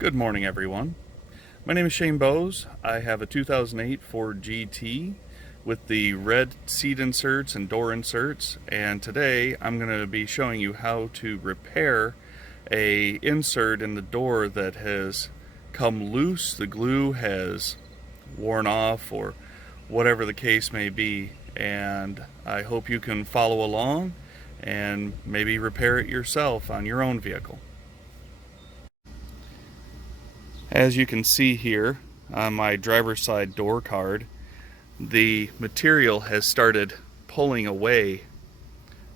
Good morning, everyone. My name is Shane Bowes. I have a 2008 Ford GT with the red seat inserts and door inserts, and today I'm going to be showing you how to repair a insert in the door that has come loose. The glue has worn off or whatever the case may be, and I hope you can follow along and maybe repair it yourself on your own vehicle. As you can see here on my driver's side door card, the material has started pulling away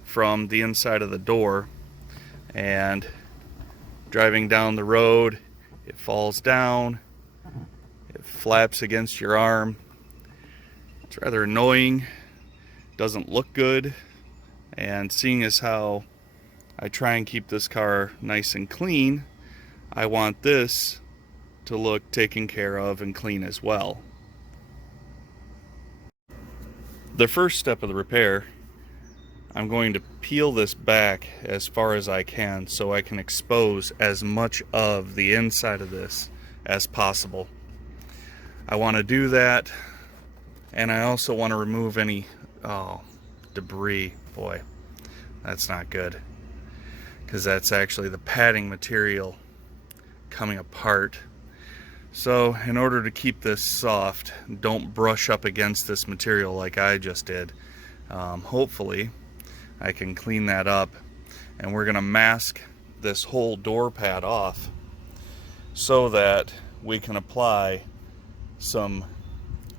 from the inside of the door, and driving down the road, it falls down, it flaps against your arm. It's rather annoying, doesn't look good, and seeing as how I try and keep this car nice and clean, I want this to look taken care of and clean as well. The first step of the repair, I'm going to peel this back as far as I can so I can expose as much of the inside of this as possible. I want to do that, and I also want to remove any debris. Boy, that's not good, because that's actually the padding material coming apart. So in order to keep this soft, don't brush up against this material like I just did. Hopefully I can clean that up, and we're going to mask this whole door pad off so that we can apply some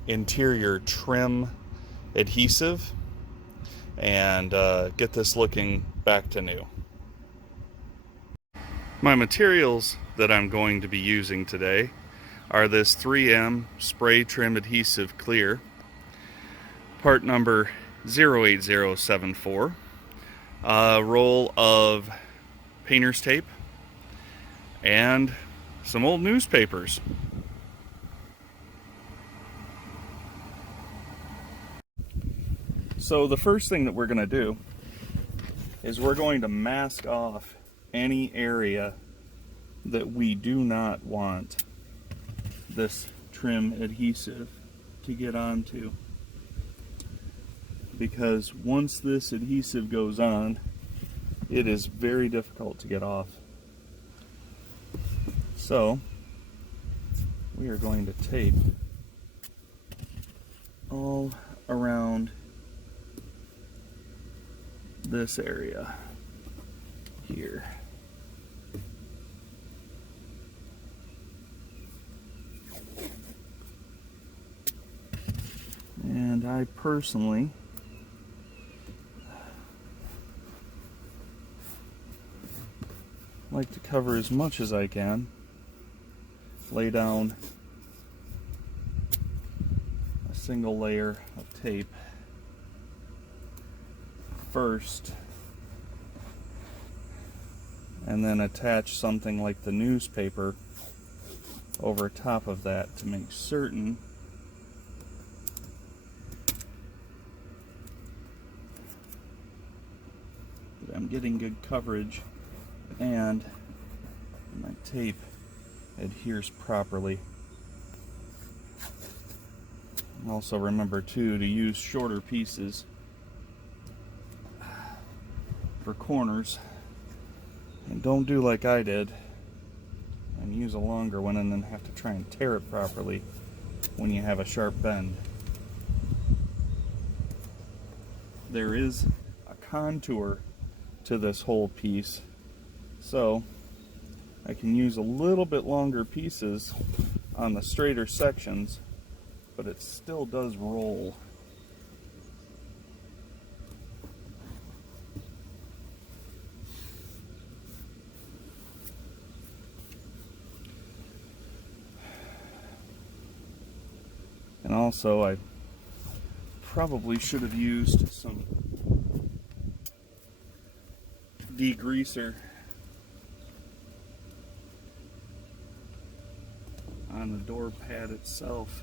interior trim adhesive and get this looking back to new. My materials that I'm going to be using today are this 3M spray trim adhesive clear, part number 08074, a roll of painter's tape, and some old newspapers. So the first thing that we're going to do is we're going to mask off any area that we do not want this trim adhesive to get onto, because once this adhesive goes on, it is very difficult to get off. So we are going to tape all around this area here. And I personally like to cover as much as I can, lay down a single layer of tape first, and then attach something like the newspaper over top of that to make certain that I'm getting good coverage and my tape adheres properly. Also remember too to use shorter pieces for corners, and don't do like I did and use a longer one and then have to try and tear it properly when you have a sharp bend. There is a contour to this whole piece, so I can use a little bit longer pieces on the straighter sections, but it still does roll. And also, I probably should have used some degreaser on the door pad itself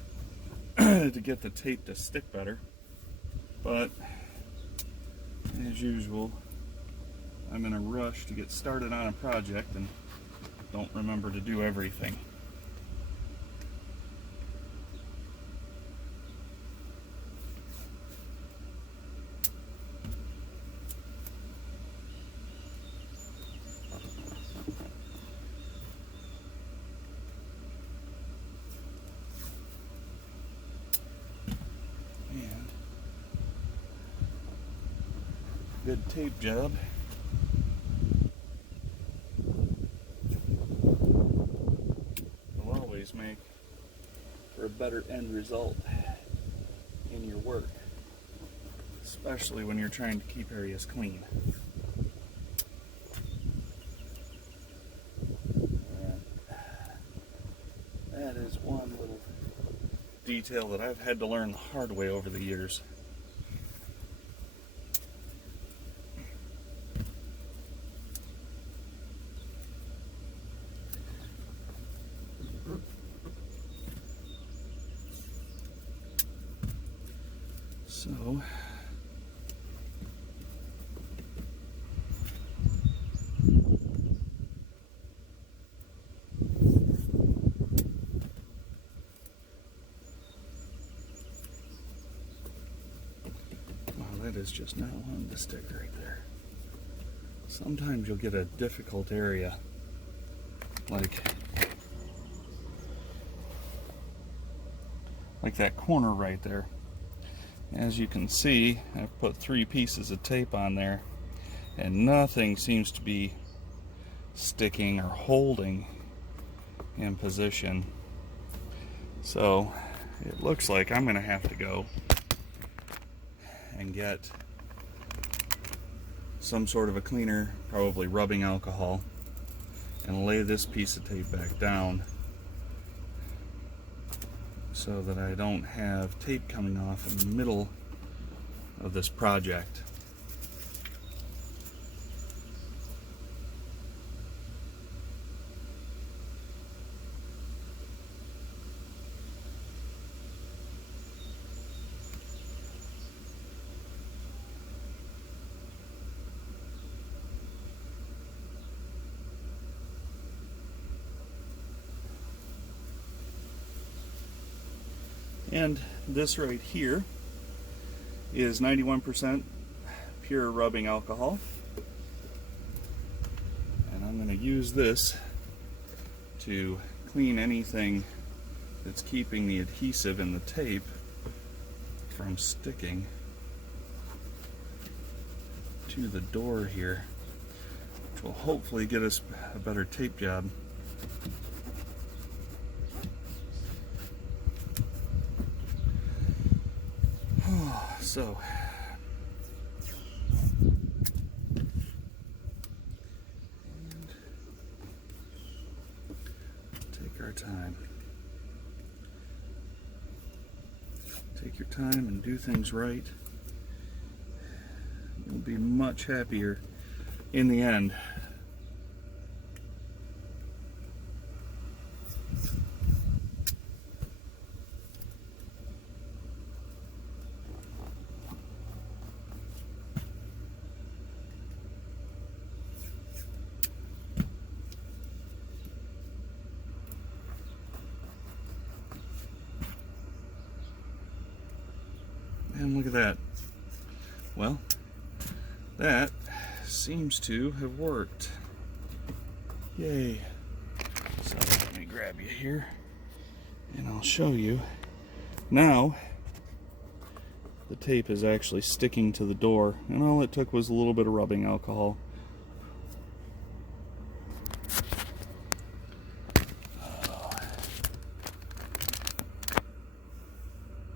to get the tape to stick better. But as usual, I'm in a rush to get started on a project, and don't remember to do everything. And good tape job. Will always make for a better end result in your work, especially when you're trying to keep areas clean. And that is one little detail that I've had to learn the hard way over the years. So that is just not wanting to stick right there. Sometimes you'll get a difficult area, like that corner right there. As you can see, I've put 3 pieces of tape on there, and nothing seems to be sticking or holding in position. So it looks like I'm going to have to go and get some sort of a cleaner, probably rubbing alcohol, and lay this piece of tape back down so that I don't have tape coming off in the middle of this project. And this right here is 91% pure rubbing alcohol. And I'm going to use this to clean anything that's keeping the adhesive in the tape from sticking to the door here, which will hopefully get us a better tape job. So, and take our time. Take your time and do things right. You'll be much happier in the end. And look at that. Well, that seems to have worked. Yay. So let me grab you here and I'll show you. Now the tape is actually sticking to the door, and all it took was a little bit of rubbing alcohol.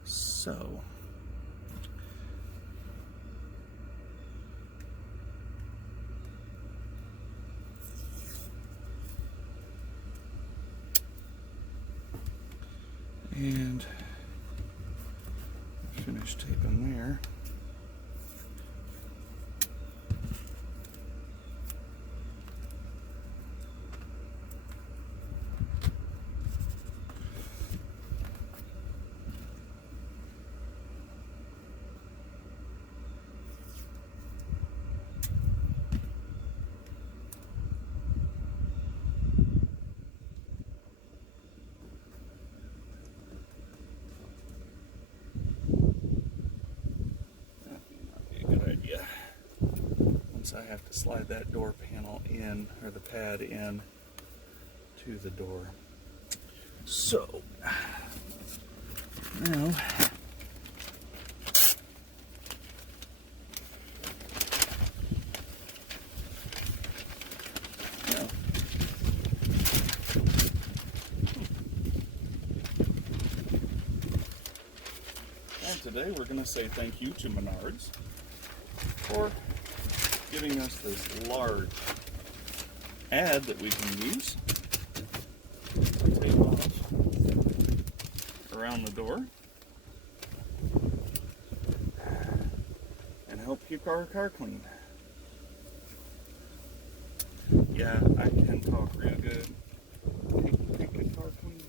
So and finish taping there. I have to slide that door panel in, or the pad in to the door. So now today we're going to say thank you to Menards for giving us this large ad that we can use to tape off around the door and help keep our car clean. Yeah, I can talk real good. Keep the car clean.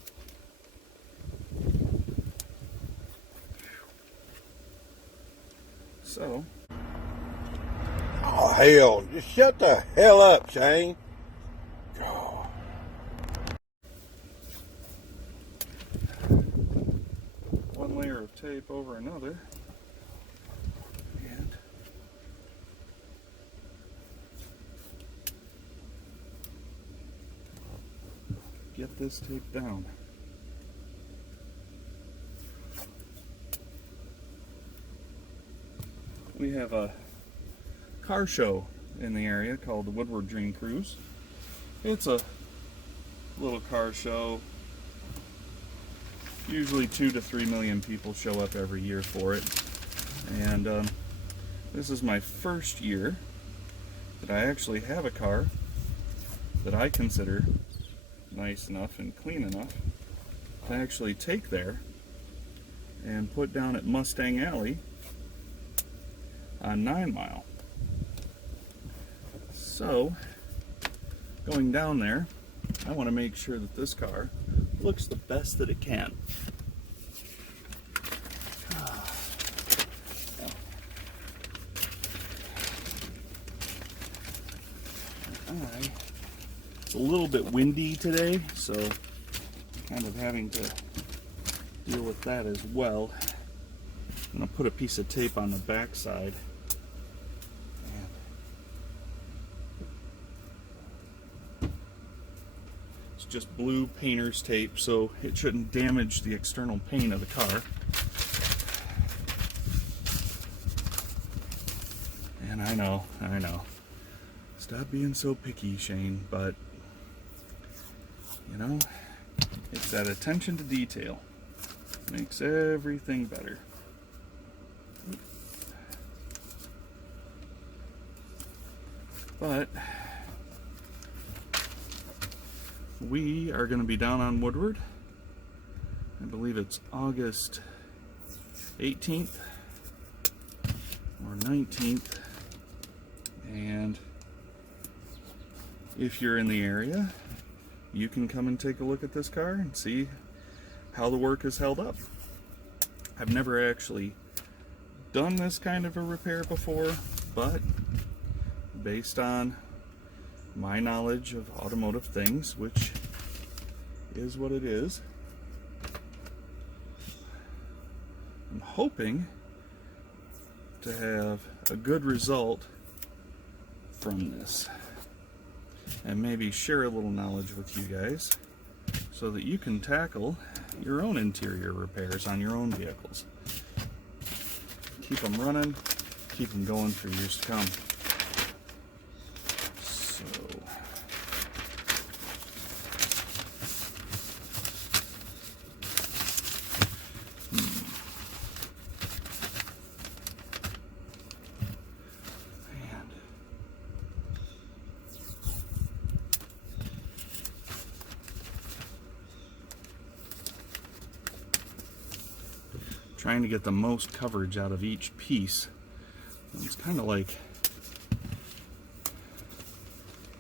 So, oh hell, just shut the hell up, Shane. God. One layer of tape over another, and get this tape down. We have a car show in the area called the Woodward Dream Cruise. It's a little car show. Usually 2 to 3 million people show up every year for it. And this is my first year that I actually have a car that I consider nice enough and clean enough to actually take there and put down at Mustang Alley on 9 Mile. So, going down there, I want to make sure that this car looks the best that it can. It's a little bit windy today, so kind of having to deal with that as well. I'm going to put a piece of tape on the back side. It's just blue painter's tape, so it shouldn't damage the external paint of the car. And I know. Stop being so picky, Shane, but you know, it's that attention to detail makes everything better. But we are going to be down on Woodward. I believe it's August 18th or 19th. And if you're in the area, you can come and take a look at this car and see how the work is held up. I've never actually done this kind of a repair before, but based on my knowledge of automotive things, which is what it is, I'm hoping to have a good result from this and maybe share a little knowledge with you guys so that you can tackle your own interior repairs on your own vehicles. Keep them running, keep them going for years to come. So, trying to get the most coverage out of each piece. It's kind of like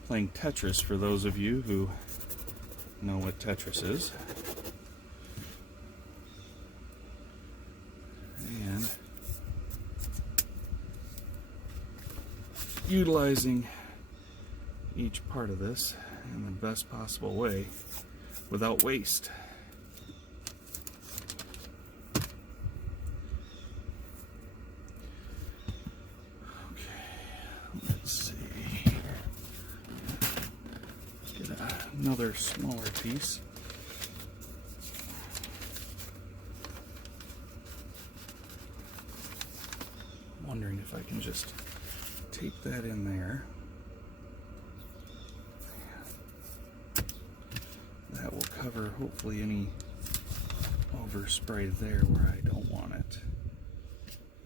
playing Tetris for those of you who know what Tetris is. And utilizing each part of this in the best possible way without waste. Let's see. another smaller piece. Wondering if I can just tape that in there. That will cover hopefully any overspray there where I don't want it.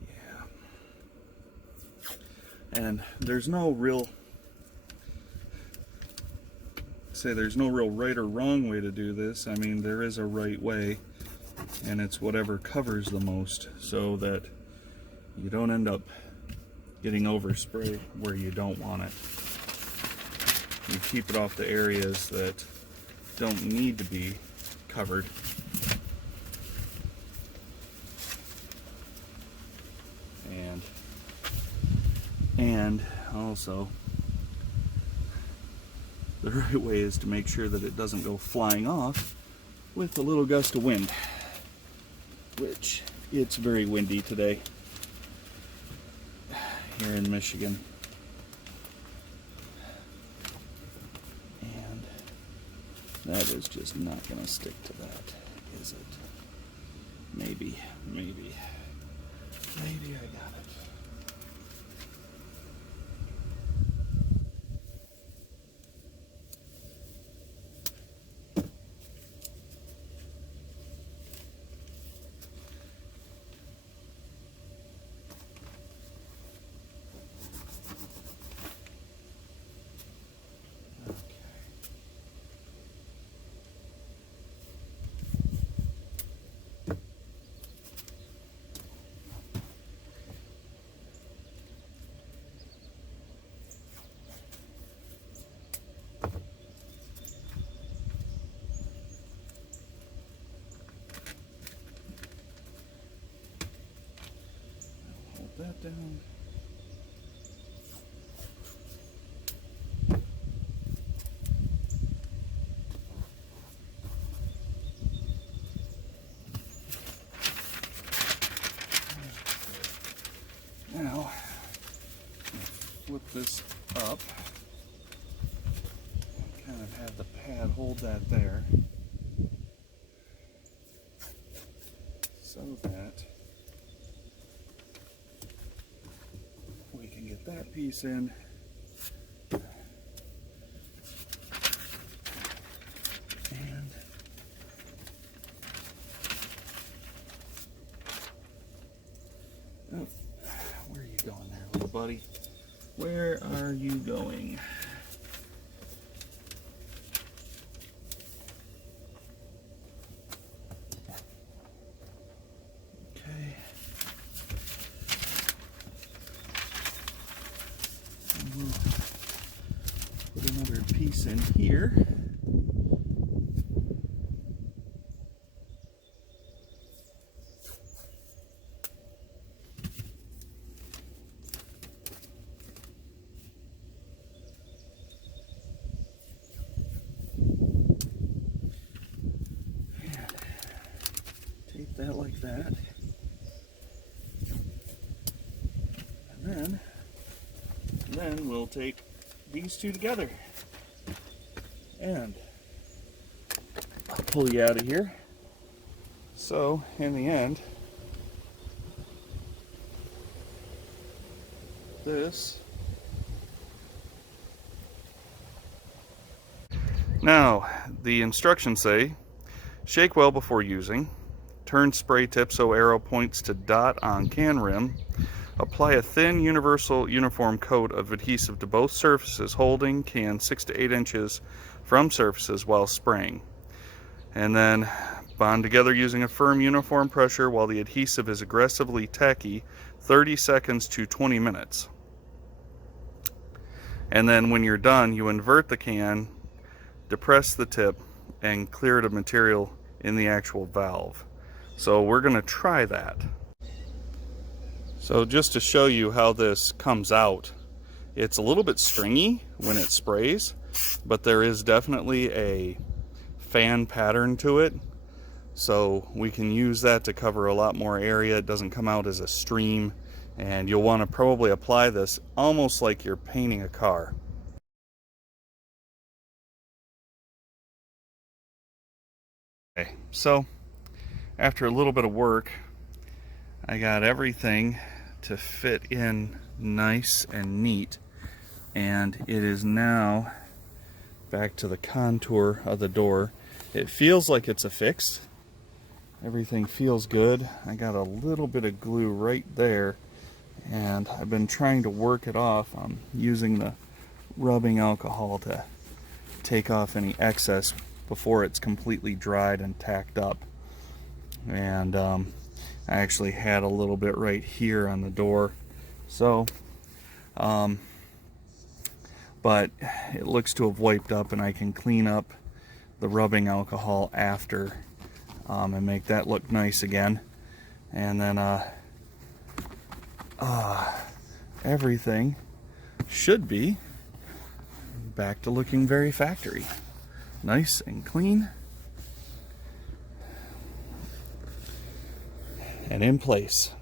Yeah. And there's no real right or wrong way to do this. I mean, there is a right way, and it's whatever covers the most, so that you don't end up getting overspray where you don't want it. You keep it off the areas that don't need to be covered. And also, the right way is to make sure that it doesn't go flying off with a little gust of wind, which it's very windy today here in Michigan. And that is just not going to stick to that, is it? Maybe I got it. That down. Now, flip this up. Kind of have the pad hold that there, so that we can get that piece in. And oh, where are you going there, little buddy? Where are you going? Okay. And we'll put another piece in here. That like that, and then we'll take these two together, and I'll pull you out of here. So in the end, this now the instructions say shake well before using. Turn spray tip so arrow points to dot on can rim. Apply a thin uniform coat of adhesive to both surfaces, holding can 6 to 8 inches from surfaces while spraying. And then bond together using a firm uniform pressure while the adhesive is aggressively tacky, 30 seconds to 20 minutes. And then when you're done, you invert the can, depress the tip, and clear it of material in the actual valve. So we're going to try that. So just to show you how this comes out, it's a little bit stringy when it sprays, but there is definitely a fan pattern to it. So we can use that to cover a lot more area. It doesn't come out as a stream, and you'll want to probably apply this almost like you're painting a car. Okay, so after a little bit of work, I got everything to fit in nice and neat, and it is now back to the contour of the door. It feels like it's affixed. Everything feels good. I got a little bit of glue right there, and I've been trying to work it off. I'm using the rubbing alcohol to take off any excess before it's completely dried and tacked up. And I actually had a little bit right here on the door, so but it looks to have wiped up, and I can clean up the rubbing alcohol after and make that look nice again. And then everything should be back to looking very factory, nice and clean and in place.